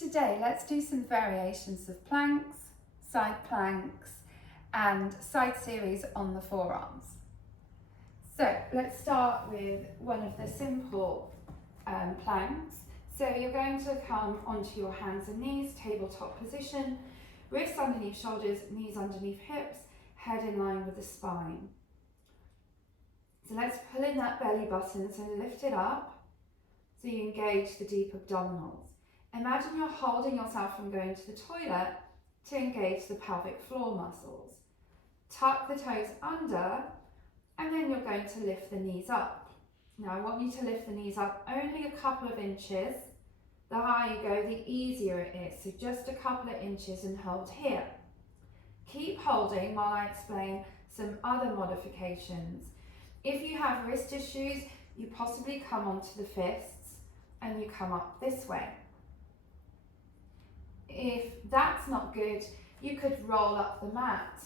Today, let's do some variations of planks, side planks, and side series on the forearms. So let's start with one of the simple planks. So you're going to come onto your hands and knees, tabletop position, wrists underneath shoulders, knees underneath hips, head in line with the spine. So let's pull in that belly button, so lift it up so you engage the deep abdominals. Imagine you're holding yourself from going to the toilet to engage the pelvic floor muscles. Tuck the toes under, and then you're going to lift the knees up. Now I want you to lift the knees up only a couple of inches. The higher you go, the easier it is. So just a couple of inches and hold here. Keep holding while I explain some other modifications. If you have wrist issues, you possibly come onto the fists and you come up this way. If that's not good, you could roll up the mat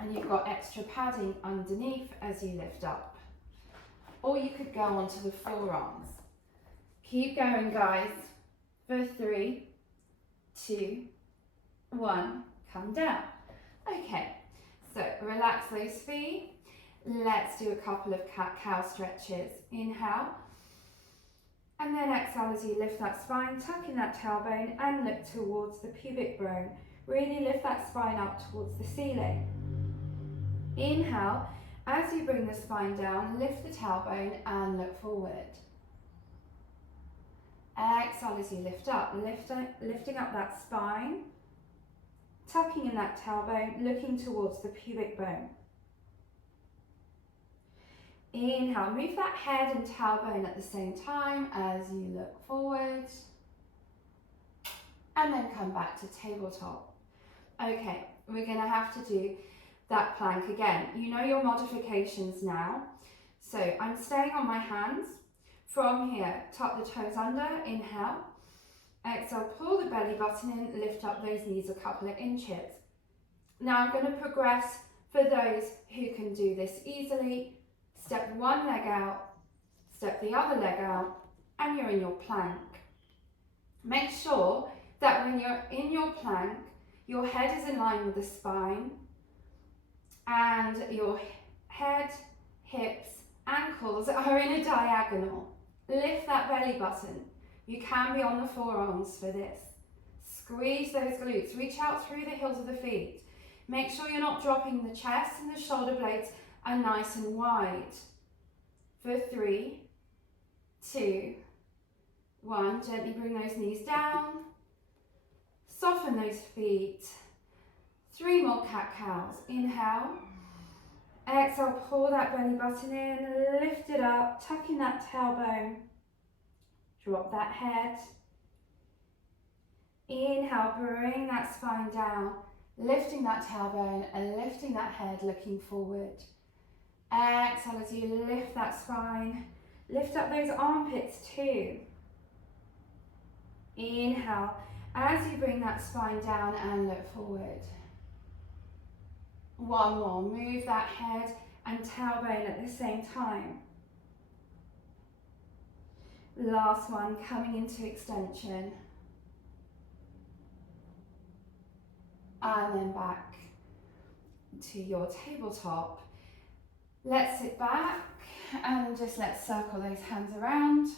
and you've got extra padding underneath as you lift up. Or you could go onto the forearms. Keep going, guys. For 3, 2, 1, come down. Okay, so relax those feet. Let's do a couple of cat-cow stretches. Inhale. And then exhale as you lift that spine, tuck in that tailbone and look towards the pubic bone. Really lift that spine up towards the ceiling. Inhale, as you bring the spine down, lift the tailbone and look forward. Exhale as you lift up, lifting up that spine, tucking in that tailbone, looking towards the pubic bone. Inhale, move that head and tailbone at the same time as you look forward. And then come back to tabletop. Okay, we're going to have to do that plank again. You know your modifications now. So I'm staying on my hands. From here, tuck the toes under, inhale. Exhale, pull the belly button in, lift up those knees a couple of inches. Now I'm going to progress for those who can do this easily. Step one leg out, step the other leg out, and you're in your plank. Make sure that when you're in your plank, your head is in line with the spine, and your head, hips, ankles are in a diagonal. Lift that belly button. You can be on the forearms for this. Squeeze those glutes, reach out through the heels of the feet. Make sure you're not dropping the chest and the shoulder blades are nice and wide. For 3, 2, 1, gently bring those knees down. Soften those feet. 3 more cat-cows. Inhale. Exhale, pull that belly button in, lift it up, tuck in that tailbone. Drop that head. Inhale, bring that spine down, lifting that tailbone and lifting that head, looking forward. Exhale as you lift that spine, lift up those armpits too. Inhale, as you bring that spine down and look forward. One more, move that head and tailbone at the same time. Last one, coming into extension. And then back to your tabletop. Let's sit back and just let's circle those hands around.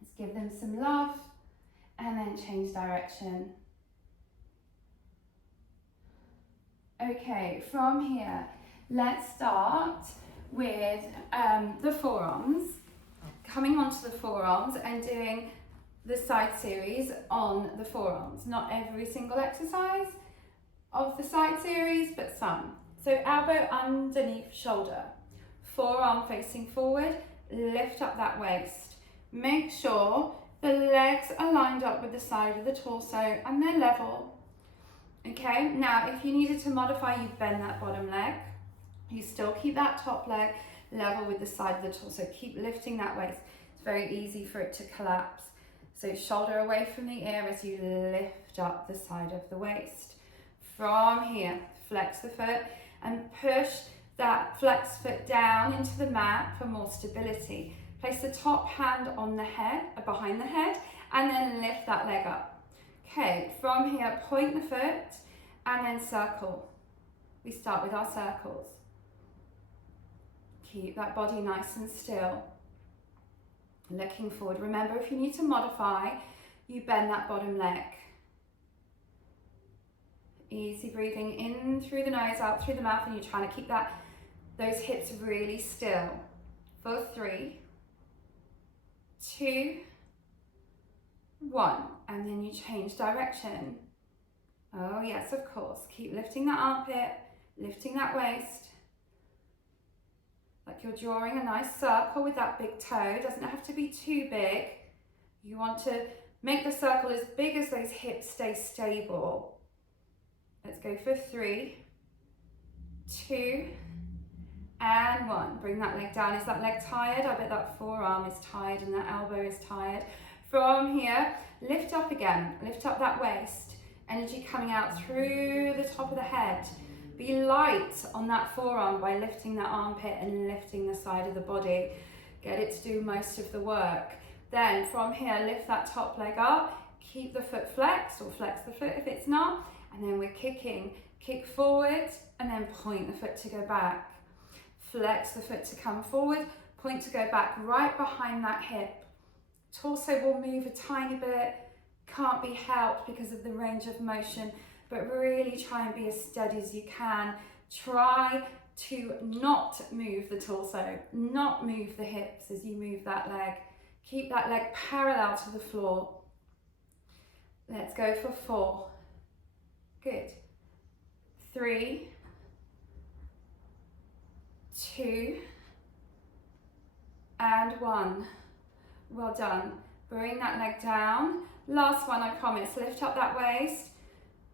Let's give them some love and then change direction. Okay, from here, let's start with the forearms. Coming onto the forearms and doing the side series on the forearms. Not every single exercise of the side series, but some. So elbow underneath shoulder, forearm facing forward, lift up that waist. Make sure the legs are lined up with the side of the torso and they're level. Okay, now if you needed to modify, you bend that bottom leg. You still keep that top leg level with the side of the torso. Keep lifting that waist. It's very easy for it to collapse. So shoulder away from the ear as you lift up the side of the waist. From here, flex the foot and push that flexed foot down into the mat for more stability. Place the top hand on the head, behind the head, and then lift that leg up. Okay, from here, point the foot and then circle. We start with our circles. Keep that body nice and still. Looking forward. Remember, if you need to modify, you bend that bottom leg. Easy breathing in through the nose, out through the mouth, and you're trying to keep those hips really still. For 3, 2, 1, and then you change direction. Oh yes, of course. Keep lifting that armpit, lifting that waist. Like you're drawing a nice circle with that big toe. Doesn't have to be too big. You want to make the circle as big as those hips stay stable. Let's go for 3, 2, and 1. Bring that leg down. Is that leg tired? I bet that forearm is tired and that elbow is tired. From here, lift up again. Lift up that waist. Energy coming out through the top of the head. Be light on that forearm by lifting that armpit and lifting the side of the body. Get it to do most of the work. Then from here, lift that top leg up. Keep the foot flexed, or flex the foot if it's not. And then we're kicking. Kick forward and then point the foot to go back. Flex the foot to come forward. Point to go back right behind that hip. Torso will move a tiny bit. Can't be helped because of the range of motion, but really try and be as steady as you can. Try to not move the torso, not move the hips as you move that leg. Keep that leg parallel to the floor. Let's go for 4. Good. 3, 2, and 1. Well done. Bring that leg down. Last one, I promise. Lift up that waist,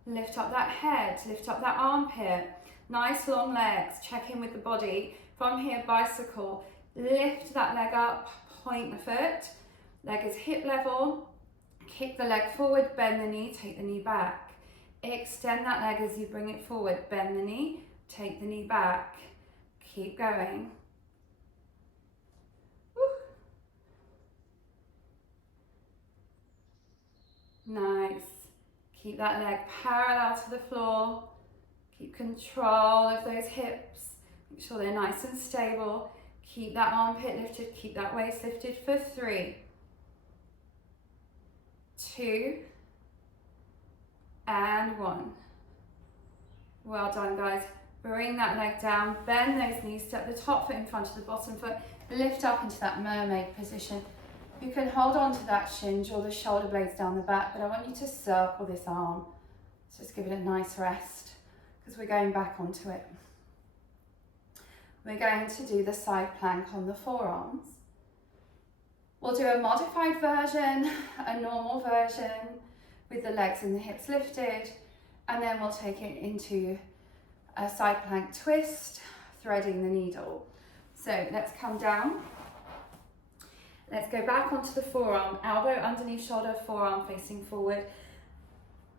lift up that head, lift up that armpit. Nice long legs. Check in with the body. From here, bicycle. Lift that leg up, point the foot. Leg is hip level. Kick the leg forward, bend the knee, take the knee back. Extend that leg as you bring it forward. Bend the knee, take the knee back. Keep going. Nice. Keep that leg parallel to the floor. Keep control of those hips. Make sure they're nice and stable. Keep that armpit lifted. Keep that waist lifted for 3, 2, and 1. Well done, guys. Bring that leg down. Bend those knees. Step the top foot in front of the bottom foot. Lift up into that mermaid position. You can hold on to that shin, draw the shoulder blades down the back, but I want you to circle this arm. So just give it a nice rest because we're going back onto it. We're going to do the side plank on the forearms. We'll do a modified version, a normal version with the legs and the hips lifted, and then we'll take it into a side plank twist, threading the needle. So let's come down. Let's go back onto the forearm, elbow underneath shoulder, forearm facing forward.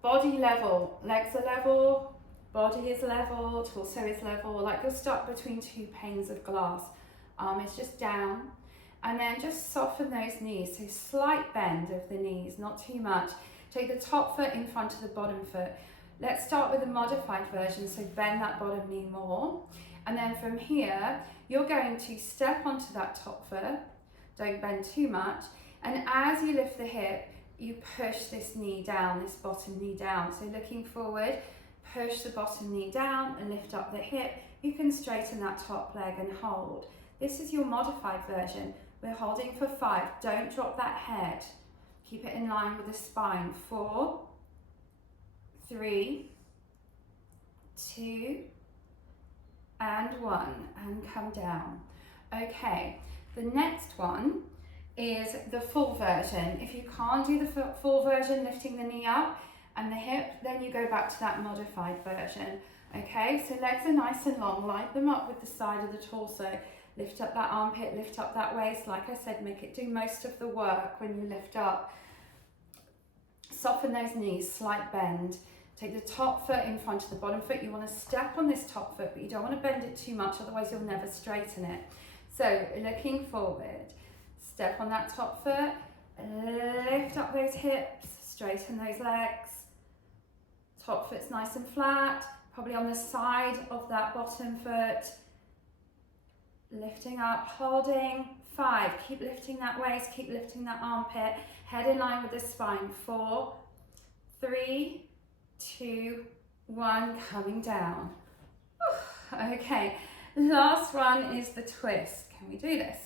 Body level, legs are level, body is level, torso is level, like you're stuck between 2 panes of glass. Arm is just down. And then just soften those knees, so slight bend of the knees, not too much. Take the top foot in front of the bottom foot. Let's start with a modified version, so bend that bottom knee more. And then from here, you're going to step onto that top foot. Don't bend too much. And as you lift the hip, you push this knee down, this bottom knee down. So looking forward, push the bottom knee down and lift up the hip. You can straighten that top leg and hold. This is your modified version. We're holding for 5. Don't drop that head. Keep it in line with the spine. 4, 3, 2, and 1. And come down. Okay. The next one is the full version. If you can't do the full version, lifting the knee up and the hip, then you go back to that modified version. Okay, so legs are nice and long. Line them up with the side of the torso. Lift up that armpit, lift up that waist. Like I said, make it do most of the work when you lift up. Soften those knees, slight bend. Take the top foot in front of the bottom foot. You want to step on this top foot, but you don't want to bend it too much, otherwise you'll never straighten it. So looking forward, step on that top foot, Lift up those hips, straighten those legs. Top foot's nice and flat, probably on the side of that bottom foot. Lifting up, holding. 5, keep lifting that waist, keep lifting that armpit. Head in line with the spine. 4, 3, 2, 1, coming down. Okay, last one is the twist. Can we do this?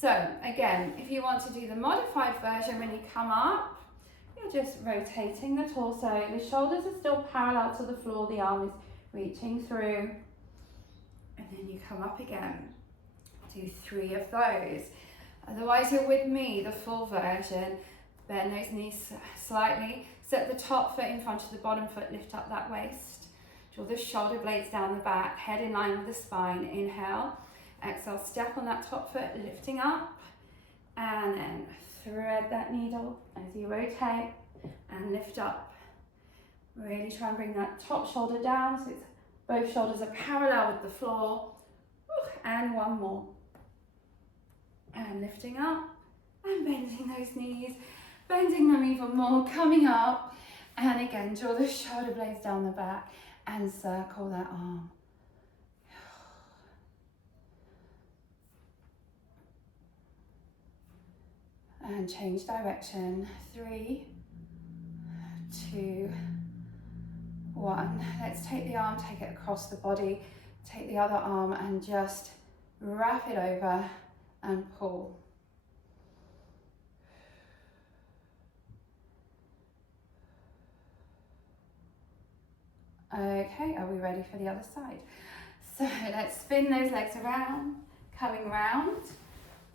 So again, if you want to do the modified version, when you come up, you're just rotating the torso. The shoulders are still parallel to the floor, the arm is reaching through. And then you come up again. Do 3 of those. Otherwise, you're with me, the full version. Bend those knees slightly. Set the top foot in front of the bottom foot. Lift up that waist. Draw the shoulder blades down the back. Head in line with the spine. Inhale. Exhale, step on that top foot, lifting up. And then thread that needle as you rotate and lift up. Really try and bring that top shoulder down so it's, both shoulders are parallel with the floor. And one more. And lifting up and bending those knees, bending them even more, coming up. And again, draw the shoulder blades down the back and circle that arm. And change direction. 3, 2, 1. Let's take the arm, take it across the body. Take the other arm and just wrap it over and pull. Okay, are we ready for the other side? So let's spin those legs around, coming round,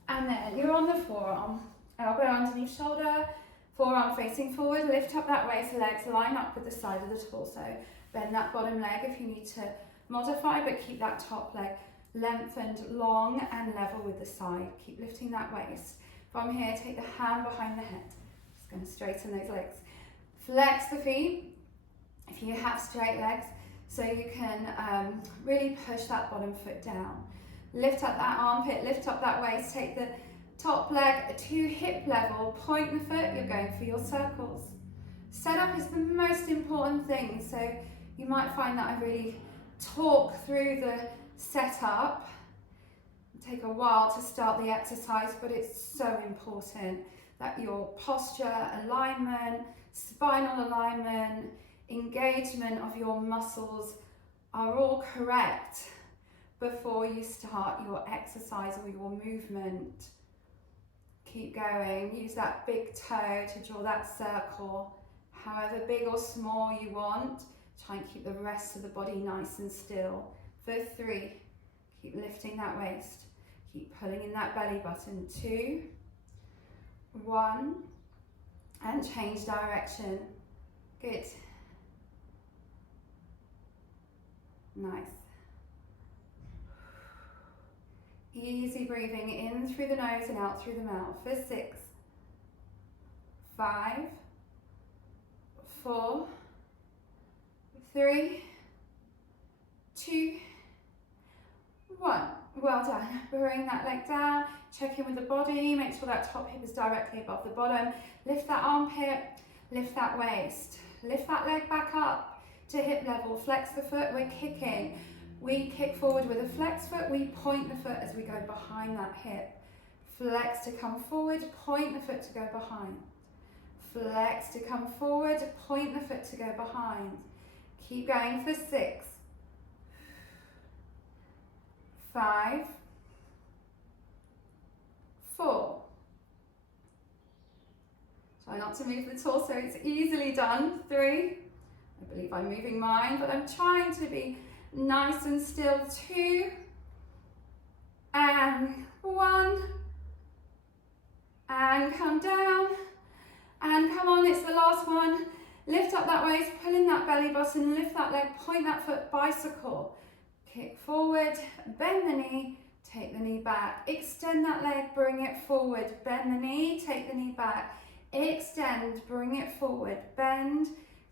and then you're on the forearm. Elbow underneath shoulder, forearm facing forward, lift up that waist, legs line up with the side of the torso. Bend that bottom leg if you need to modify, but keep that top leg lengthened, long and level with the side. Keep lifting that waist. From here, take the hand behind the head. Just going to straighten those legs. Flex the feet if you have straight legs, so you can really push that bottom foot down. Lift up that armpit, lift up that waist, take the top leg to hip level, point the foot, you're going for your circles. Setup is the most important thing, so you might find that I really talk through the setup. Take a while to start the exercise, but it's so important that your posture, alignment, spinal alignment, engagement of your muscles are all correct before you start your exercise or your movement. Keep going, use that big toe to draw that circle, however big or small you want. Try and keep the rest of the body nice and still. For 3, keep lifting that waist. Keep pulling in that belly button. 2, 1, and change direction. Good. Nice. Easy breathing in through the nose and out through the mouth. For 6, 5, 4, 3, 2, 1. Well done. Bring that leg down, check in with the body, make sure that top hip is directly above the bottom. Lift that armpit, lift that waist. Lift that leg back up to hip level, flex the foot, we're kicking. We kick forward with a flex foot, we point the foot as we go behind that hip. Flex to come forward, point the foot to go behind. Flex to come forward, point the foot to go behind. Keep going for 6, 5, 4. Try not to move the torso, it's easily done. 3, I believe I'm moving mine, but I'm trying to be nice and still. 2, and 1, and come down, and come on, it's the last one. Lift up that waist, pull in that belly button, lift that leg, point that foot, bicycle. Kick forward, bend the knee, take the knee back. Extend that leg, bring it forward. Bend the knee, take the knee back. Extend, bring it forward. Bend,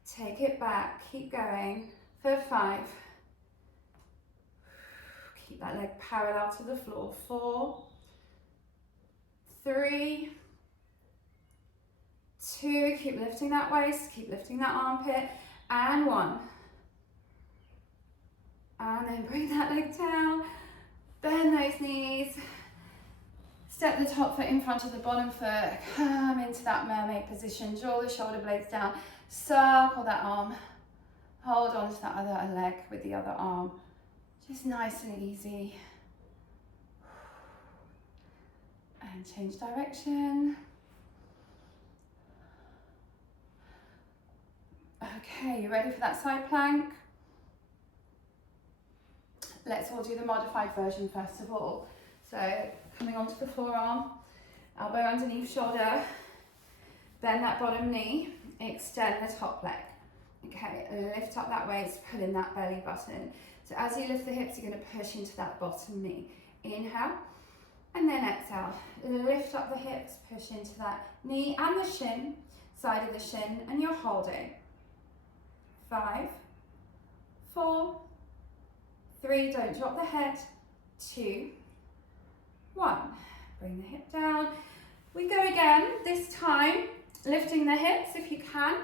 take it back. Keep going for 5. Keep that leg parallel to the floor. 4, 3, 2, keep lifting that waist, keep lifting that armpit, and 1. And then bring that leg down, bend those knees, step the top foot in front of the bottom foot, come into that mermaid position, draw the shoulder blades down, circle that arm, hold on to that other leg with the other arm, just nice and easy. And change direction. Okay, you ready for that side plank? Let's all do the modified version first of all. So coming onto the forearm, elbow underneath shoulder, bend that bottom knee, extend the top leg. Okay, lift up that waist, pull in that belly button. So as you lift the hips, you're going to push into that bottom knee. Inhale, and then exhale. Lift up the hips, push into that knee and the shin, side of the shin, and you're holding. 5, 4, 3, don't drop the head. 2, 1. Bring the hip down. We go again, this time lifting the hips if you can,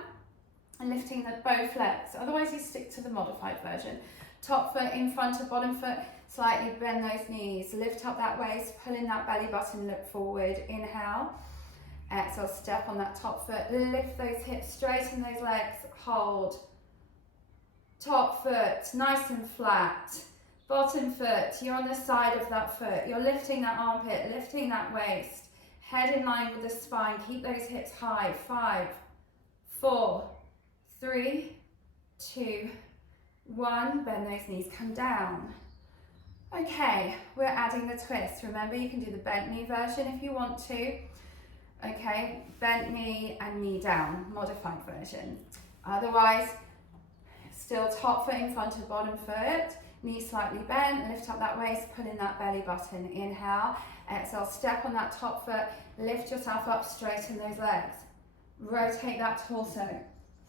and lifting both legs. Otherwise you stick to the modified version. Top foot in front of bottom foot, slightly bend those knees. Lift up that waist, pull in that belly button, look forward. Inhale. Exhale, step on that top foot. Lift those hips, straighten those legs, hold. Top foot, nice and flat. Bottom foot, you're on the side of that foot. You're lifting that armpit, lifting that waist. Head in line with the spine. Keep those hips high. 5, 4, 3, 2, 1. Bend those knees, come down. Okay, we're adding the twist. Remember, you can do the bent knee version if you want to. Okay, bent knee and knee down, modified version. Otherwise, still top foot in front of bottom foot, knee slightly bent, lift up that waist, pull in that belly button. Inhale, exhale, step on that top foot, lift yourself up, straighten those legs. Rotate that torso,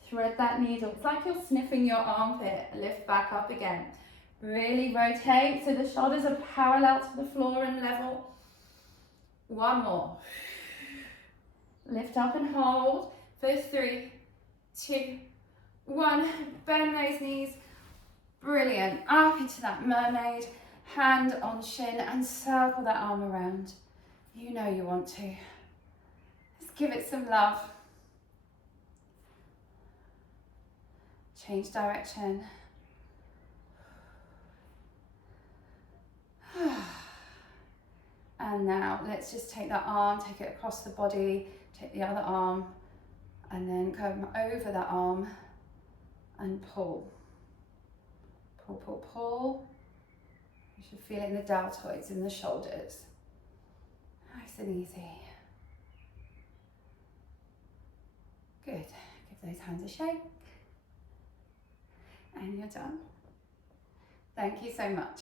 thread that needle. It's like you're sniffing your armpit. Lift back up again. Really rotate so the shoulders are parallel to the floor and level. 1 more. Lift up and hold for 3, 2, 1. Bend those knees. Brilliant. Up into that mermaid. Hand on shin and circle that arm around. You know you want to. Let's give it some love. Change direction. And now let's just take that arm, take it across the body, take the other arm, and then come over that arm and pull. Pull, pull, pull. You should feel it in the deltoids, in the shoulders. Nice and easy. Good. Give those hands a shake. And you're done. Thank you so much.